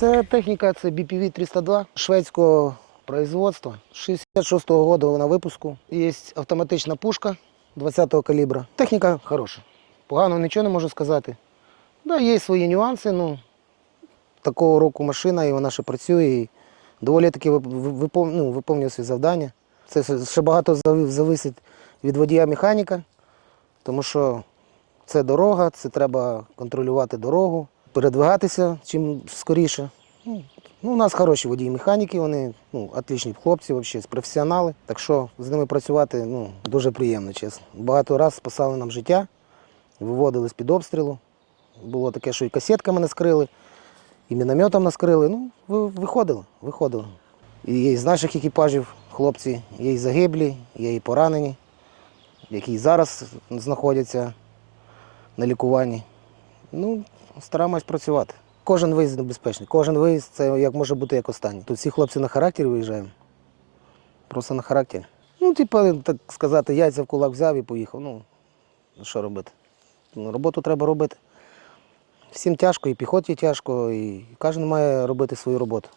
Це техніка, це BPV 302 шведського производства. 66-го року вона випуску. Є автоматична пушка 20-го калібра. Техніка хороша. Погано нічого не можу сказати. Да, є свої нюанси, ну такого року машина, і вона ще працює, і доволі таки ну, виповнює свої завдання. Це ще багато зависить від водія механіка, тому що це дорога, це треба контролювати дорогу, передвигатися чим скоріше. Ну, ну, у нас хороші водії механіки, вони ну, отлічні хлопці, взагалі, професіонали. Так що з ними працювати ну, дуже приємно, чесно. Багато разів спасали нам життя, виводили з-під обстрілу. Було таке, що і касетками нас крили, і мінометом нас крили. Ну, ви- виходили, виходили. І є з наших екіпажів хлопці, є і загиблі, є і поранені, які зараз знаходяться на лікуванні. Ну, стараємось працювати. Кожен виїзд небезпечний. Кожен виїзд це як може бути як останній. Тут всі хлопці на характері виїжджаємо. Просто на характері. Ну, типу, так сказати, яйця в кулак взяв і поїхав. Ну, що робити? Ну, роботу треба робити. Всім тяжко, і піхоті тяжко, і кожен має робити свою роботу.